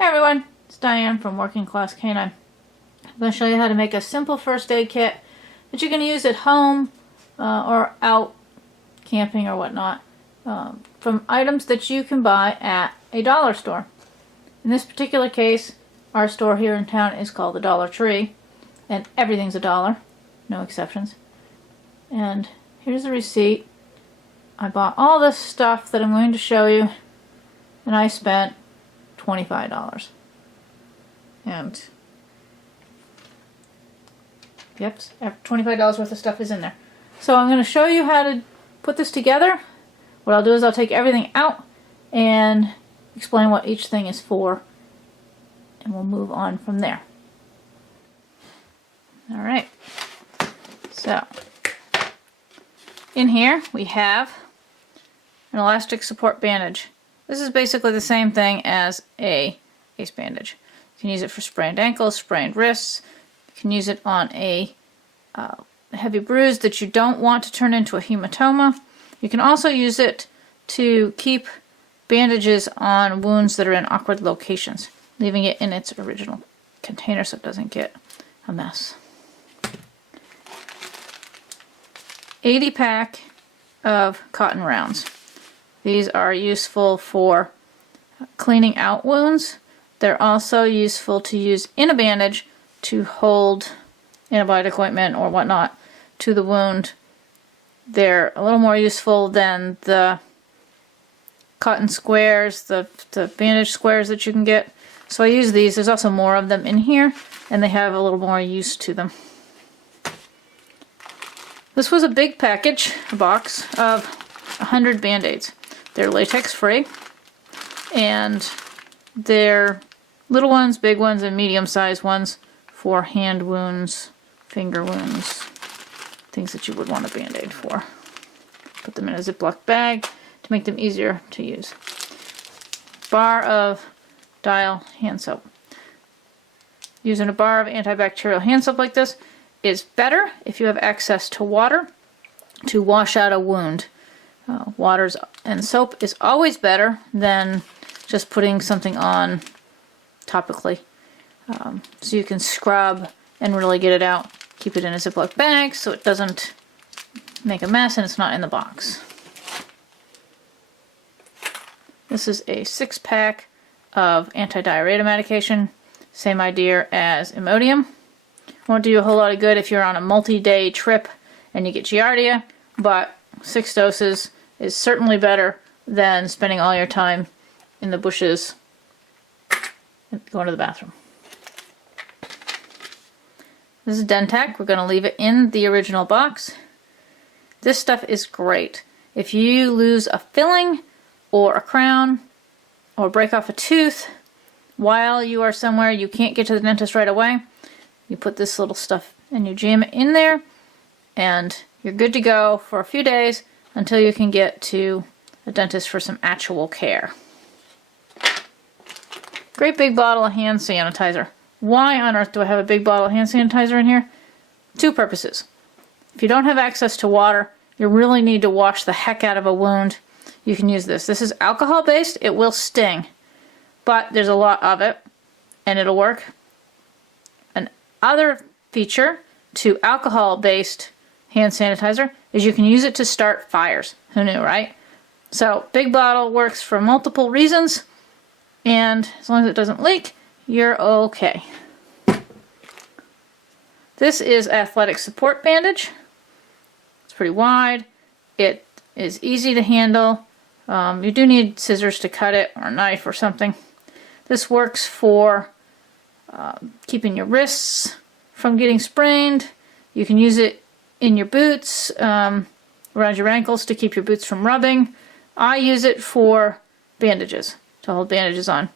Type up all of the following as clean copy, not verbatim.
Hey everyone, it's Diane from Working Class Canine. I'm going to show you how to make a simple first aid kit that you can use at home or out camping or whatnot from items that you can buy at a dollar store. In this particular case, our store here in town is called the Dollar Tree, and everything's $1, no exceptions. And here's the receipt. I bought all this stuff that I'm going to show you, and I spent $25. And yep, $25 worth of stuff is in there. So I'm going to show you how to put this together. What I'll do is I'll take everything out and explain what each thing is for, and we'll move on from there. Alright, so in here we have an elastic support bandage. This is basically the same thing as a ace bandage. You can use it for sprained ankles, sprained wrists. You can use it on a heavy bruise that you don't want to turn into a hematoma. You can also use it to keep bandages on wounds that are in awkward locations, leaving it in its original container so it doesn't get a mess. 80 pack of cotton rounds. These are useful for cleaning out wounds. They're also useful to use in a bandage to hold antibiotic ointment or whatnot to the wound. They're a little more useful than the cotton squares, the bandage squares that you can get. So I use these. There's also more of them in here, and they have a little more use to them. This was a big package, a box of 100 Band-Aids. They're latex free, and they're little ones, big ones, and medium-sized ones for hand wounds, finger wounds, things that you would want a Band-Aid for. Put them in a Ziploc bag to make them easier to use. Bar of Dial hand soap. Using a bar of antibacterial hand soap like this is better if you have access to water to wash out a wound. Water and soap is always better than just putting something on topically. So you can scrub and really get it out. Keep it in a Ziploc bag so it doesn't make a mess and it's not in the box. This is a 6-pack of anti-diarrhea medication. Same idea as Imodium. Won't do you a whole lot of good if you're on a multi-day trip and you get giardia, but 6 doses is certainly better than spending all your time in the bushes and going to the bathroom. This is Dentac. We're going to leave it in the original box. This stuff is great. If you lose a filling or a crown or break off a tooth while you are somewhere you can't get to the dentist right away, you put this little stuff and you jam it in there and you're good to go for a few days until you can get to a dentist for some actual care. Great big bottle of hand sanitizer. Why on earth do I have a big bottle of hand sanitizer in here? 2 purposes. If you don't have access to water, you really need to wash the heck out of a wound, you can use this. This is alcohol based. It will sting, but there's a lot of it and it'll work. Another feature to alcohol based hand sanitizer is you can use it to start fires. Who knew, right? So big bottle works for multiple reasons, and as long as it doesn't leak, you're okay. This is athletic support bandage. It's pretty wide. It is easy to handle. You do need scissors to cut it, or a knife or something. This works for keeping your wrists from getting sprained. You can use it in your boots, around your ankles to keep your boots from rubbing. I use it for bandages, to hold bandages on.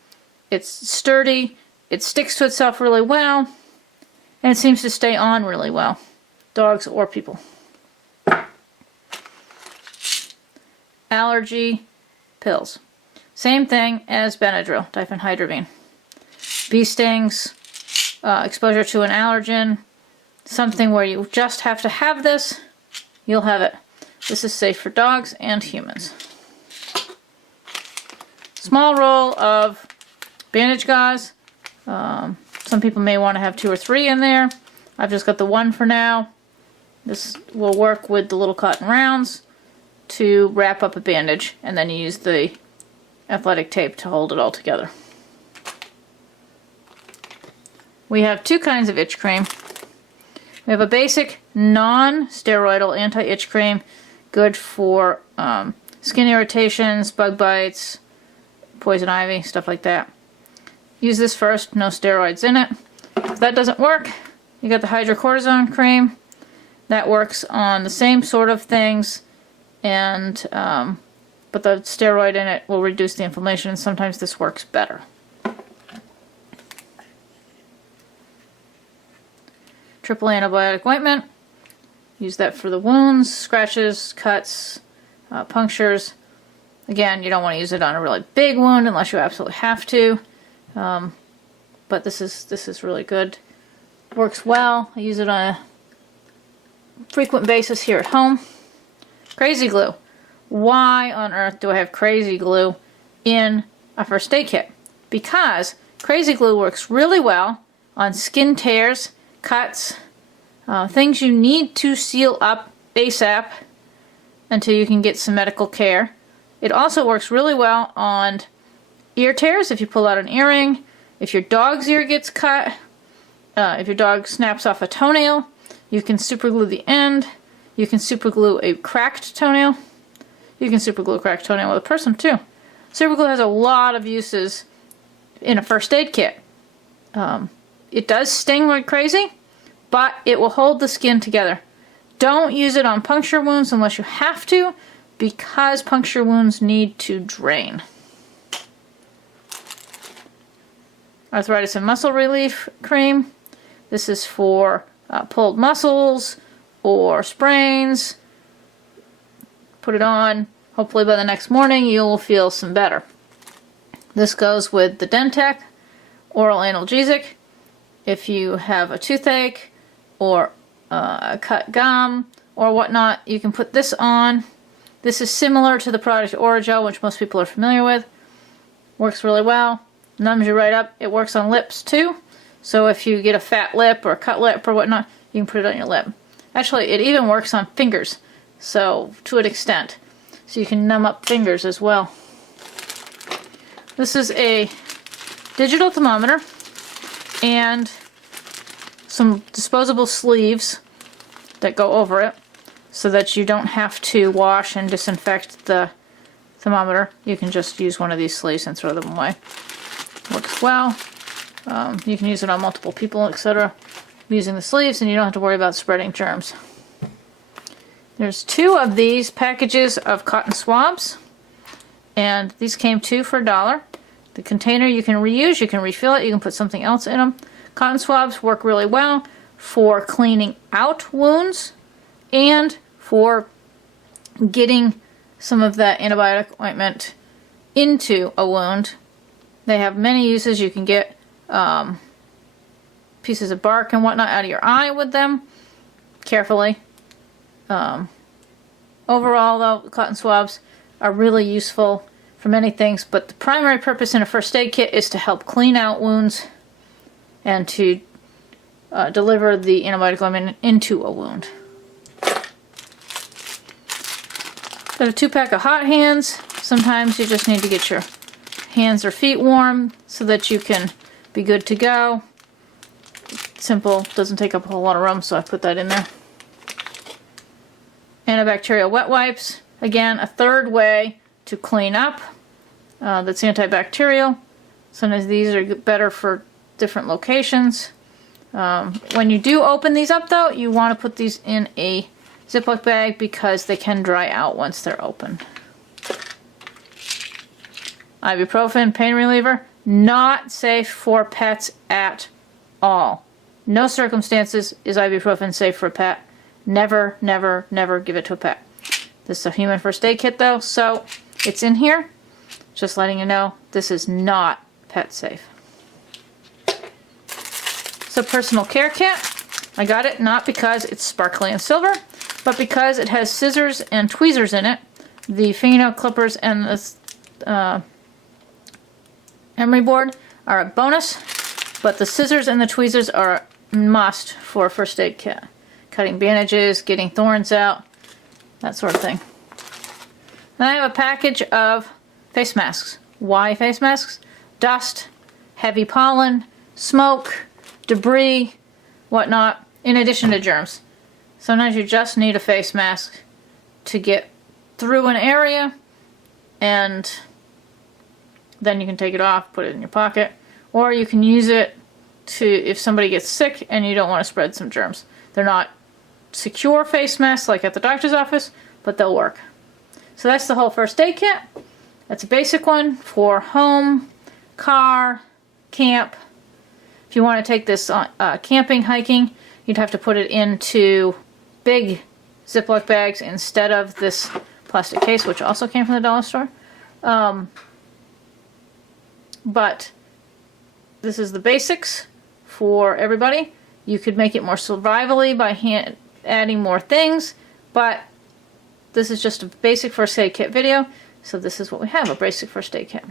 It's sturdy, it sticks to itself really well, and it seems to stay on really well, dogs or people. Allergy pills. Same thing as Benadryl, diphenhydramine. Bee stings, exposure to an allergen, something where you just have to have this, you'll have it. This is safe for dogs and humans. Small roll of bandage gauze. Some people may want to have 2 or 3 in there. I've just got the 1 for now. This will work with the little cotton rounds to wrap up a bandage, and then you use the athletic tape to hold it all together. We have 2 kinds of itch cream. We have a basic non-steroidal anti-itch cream, good for skin irritations, bug bites, poison ivy, stuff like that. Use this first, no steroids in it. If that doesn't work, you got the hydrocortisone cream. That works on the same sort of things, and but the steroid in it will reduce the inflammation, and sometimes this works better. Triple antibiotic ointment. Use that for the wounds, scratches, cuts, punctures. Again, you don't want to use it on a really big wound unless you absolutely have to. But this is really good. Works well. I use it on a frequent basis here at home. Crazy glue. Why on earth do I have crazy glue in a first aid kit? Because crazy glue works really well on skin tears, cuts, things you need to seal up ASAP until you can get some medical care. It also works really well on ear tears if you pull out an earring, if your dog's ear gets cut, if your dog snaps off a toenail, you can super glue the end. You can super glue a cracked toenail. You can super glue a cracked toenail with a person too. Super glue has a lot of uses in a first aid kit. It does sting like crazy, but it will hold the skin together. Don't use it on puncture wounds unless you have to, because puncture wounds need to drain. Arthritis and muscle relief cream. This is for pulled muscles or sprains. Put it on. Hopefully by the next morning you'll feel some better. This goes with the Dentec oral analgesic. If you have a toothache or a cut gum or whatnot, you can put this on. This is similar to the product Orajel, which most people are familiar with. Works really well. Numbs you right up. It works on lips too. So if you get a fat lip or a cut lip or whatnot, you can put it on your lip. Actually, it even works on fingers, so to an extent. So you can numb up fingers as well. This is a digital thermometer and some disposable sleeves that go over it so that you don't have to wash and disinfect the thermometer. You can just use one of these sleeves and throw them away. Works well. You can use it on multiple people, etc. Using the sleeves, and you don't have to worry about spreading germs. There's 2 of these packages of cotton swabs, and these came 2 for $1. The container you can reuse, you can refill it, you can put something else in them. Cotton swabs work really well for cleaning out wounds and for getting some of that antibiotic ointment into a wound. They have many uses. You can get pieces of bark and whatnot out of your eye with them carefully. Overall though, cotton swabs are really useful for many things, but the primary purpose in a first aid kit is to help clean out wounds and to deliver the antibiotic ointment into a wound. Got a 2-pack of hot hands. Sometimes you just need to get your hands or feet warm so that you can be good to go. Simple, doesn't take up a whole lot of room, so I put that in there. Antibacterial wet wipes. Again, a third way to clean up that's antibacterial. Sometimes these are better for different locations. When you do open these up though, you want to put these in a Ziploc bag because they can dry out once they're open. Ibuprofen pain reliever, not safe for pets at all. No circumstances is ibuprofen safe for a pet. Never, never, never give it to a pet. This is a human first aid kit though, so it's in here. Just letting you know, this is not pet safe. So personal care kit. I got it not because it's sparkly and silver, but because it has scissors and tweezers in it. The fingernail clippers and the emery board are a bonus, but the scissors and the tweezers are a must for a first aid kit. Cutting bandages, getting thorns out, that sort of thing. Then I have a package of face masks. Why face masks? Dust, heavy pollen, smoke, debris, whatnot, in addition to germs. Sometimes you just need a face mask to get through an area, and then you can take it off, put it in your pocket, or you can use it to, if somebody gets sick and you don't want to spread some germs. They're not secure face masks like at the doctor's office, but they'll work. So that's the whole first aid kit. That's a basic one for home, car, camp. If you want to take this camping, hiking, you'd have to put it into big Ziploc bags instead of this plastic case, which also came from the dollar store. But this is the basics for everybody. You could make it more survivally by adding more things, but this is just a basic first aid kit video, so this is what we have, a basic first aid kit.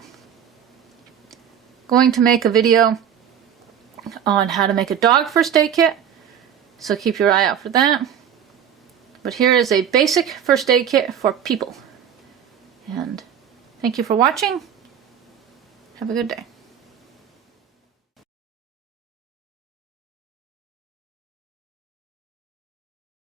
Going to make a video on how to make a dog first aid kit, so keep your eye out for that. But here is a basic first aid kit for people. And thank you for watching. Have a good day.